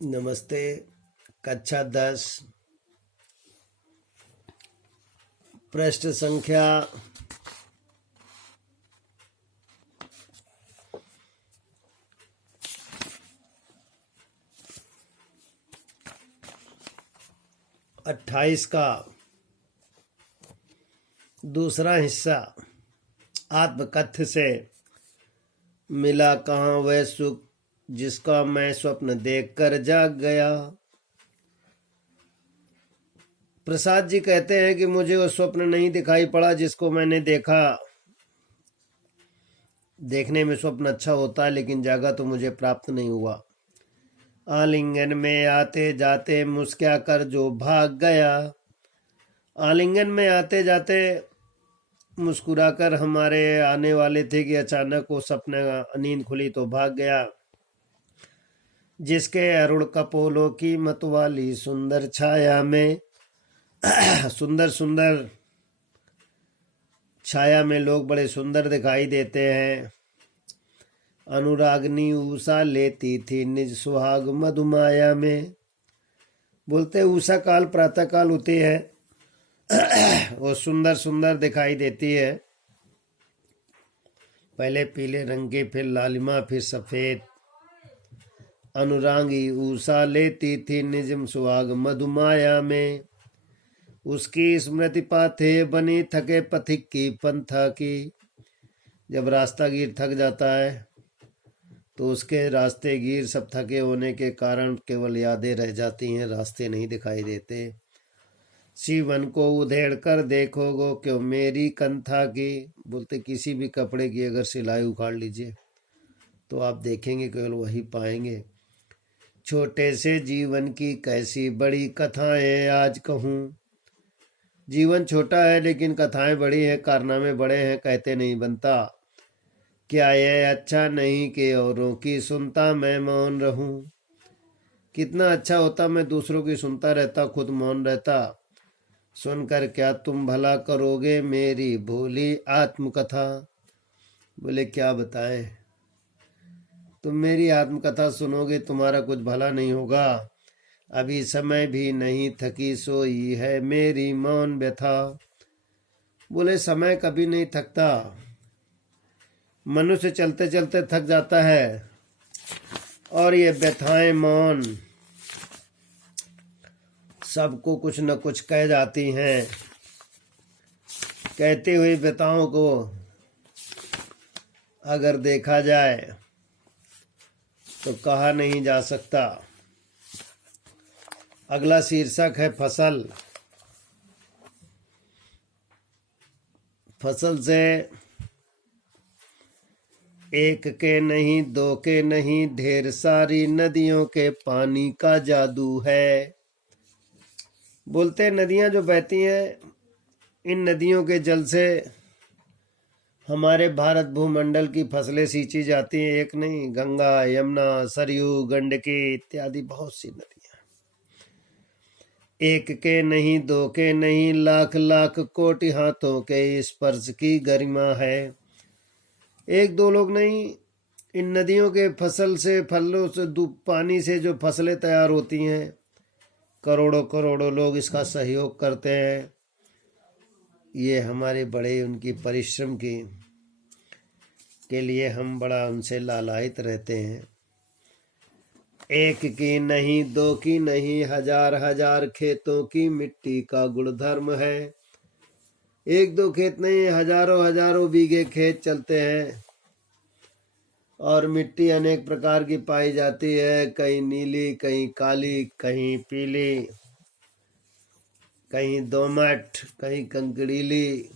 नमस्ते। कक्षा 10 पृष्ठ संख्या 28 का दूसरा हिस्सा आत्मकथ्य से मिला कहाँ वह सुख जिसका मैं स्वप्न देखकर जाग गया। प्रसाद जी कहते हैं कि मुझे वो स्वप्न नहीं दिखाई पड़ा जिसको मैंने देखा। देखने में स्वप्न अच्छा होता है लेकिन जागा तो मुझे प्राप्त नहीं हुआ। आलिंगन में आते जाते मुस्कुरा कर जो भाग गया। आलिंगन में आते जाते मुस्कुराकर हमारे आने वाले थे कि अचानक वो सपना नींद खुली तो भाग गया। जिसके अरुण कपोलों की मतवाली सुंदर छाया में सुंदर सुंदर छाया में लोग बड़े सुंदर दिखाई देते हैं। अनुरागनी उषा लेती थी निज सुहाग मधुमाया में। बोलते उषा काल प्रातः काल होती है वो सुंदर सुंदर दिखाई देती है। पहले पीले रंग की, फिर लालिमा, फिर सफेद। अनुरागी उषा लेती थी निजम सुहाग मधुमाया में। उसकी स्मृति पाथे बनी थके पथिक की पंथा की। जब रास्तागीर थक जाता है तो उसके रास्ते गीर सब थके होने के कारण केवल यादें रह जाती हैं, रास्ते नहीं दिखाई देते। सीवन को उधेड़ कर देखोगो क्यों मेरी कंथा की। बोलते किसी भी कपड़े की अगर सिलाई उखाड़ लीजिए तो आप देखेंगे केवल वही पाएंगे। छोटे से जीवन की कैसी बड़ी कथाएं आज कहूँ। जीवन छोटा है लेकिन कथाएं बड़ी हैं, कारनामे बड़े हैं, कहते नहीं बनता। क्या यह अच्छा नहीं कि औरों की सुनता मैं मौन रहूं। कितना अच्छा होता मैं दूसरों की सुनता रहता, खुद मौन रहता। सुनकर क्या तुम भला करोगे मेरी भोली आत्मकथा। बोले क्या बताएं, तुम मेरी आत्मकथा सुनोगे तुम्हारा कुछ भला नहीं होगा। अभी समय भी नहीं थकी सोई है मेरी मौन व्यथा। बोले समय कभी नहीं थकता, मनुष्य चलते चलते थक जाता है और ये व्यथाएं मौन सबको कुछ न कुछ कह जाती हैं। कहती हुई व्यथाओं को अगर देखा जाए तो कहा नहीं जा सकता। अगला शीर्षक है फसल। फसल से एक के नहीं, दो के नहीं, ढेर सारी नदियों के पानी का जादू है। बोलते नदियां जो बहती हैं, इन नदियों के जल से हमारे भारत भूमंडल की फसलें सींची जाती हैं। एक नहीं, गंगा, यमुना, सरयू, गंडकी इत्यादि बहुत सी नदियां। एक के नहीं, दो के नहीं, लाख लाख कोटि हाथों के स्पर्श की गरिमा है। एक दो लोग नहीं, इन नदियों के फसल से, फलों से, पानी से जो फसलें तैयार होती हैं, करोड़ों करोड़ों लोग इसका सहयोग करते हैं। ये हमारे बड़े उनकी परिश्रम के लिए हम बड़ा उनसे लालायित रहते हैं। एक की नहीं, दो की नहीं, हजार हजार खेतों की मिट्टी का गुणधर्म है। एक दो खेत नहीं, हजारों हजारों बीघे खेत चलते हैं और मिट्टी अनेक प्रकार की पाई जाती है। कहीं नीली, कहीं काली, कहीं पीली, कहीं दोमट, कहीं कंकड़ीली।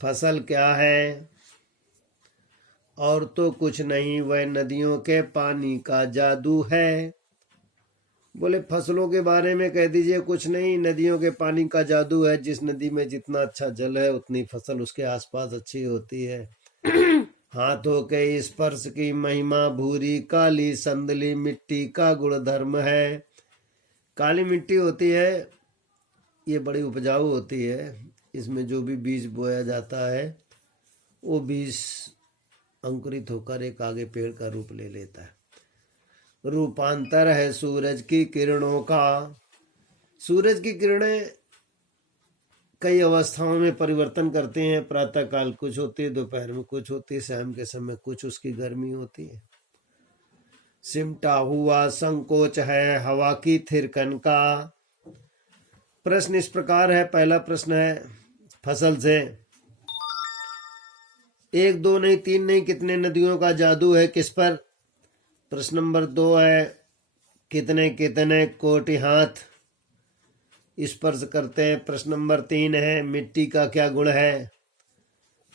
फसल क्या है और तो कुछ नहीं, वह नदियों के पानी का जादू है। बोले फसलों के बारे में कह दीजिए कुछ नहीं, नदियों के पानी का जादू है। जिस नदी में जितना अच्छा जल है उतनी फसल उसके आसपास अच्छी होती है। हाथों के स्पर्श की महिमा भूरी काली संदली मिट्टी का गुणधर्म है। काली मिट्टी होती है, ये बड़ी उपजाऊ होती है। इसमें जो भी बीज बोया जाता है वो बीज अंकुरित होकर एक आगे पेड़ का रूप ले लेता है। रूपांतर है सूरज की किरणों का। सूरज की किरणें कई अवस्थाओं में परिवर्तन करते हैं। प्रातः काल कुछ होती है, दोपहर में कुछ होती है, शाम के समय कुछ उसकी गर्मी होती है। सिमटा हुआ संकोच है हवा की थिरकन का। प्रश्न इस प्रकार है। पहला प्रश्न है फसल से, एक दो नहीं तीन नहीं कितने नदियों का जादू है किस पर। प्रश्न नंबर 2 है कितने कितने कोटि हाथ स्पर्श करते हैं। प्रश्न नंबर 3 है मिट्टी का क्या गुण है।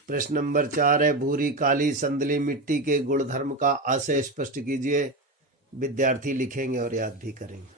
प्रश्न नंबर 4 है भूरी काली संदली मिट्टी के गुण धर्म का आशय स्पष्ट कीजिए। विद्यार्थी लिखेंगे और याद भी करेंगे।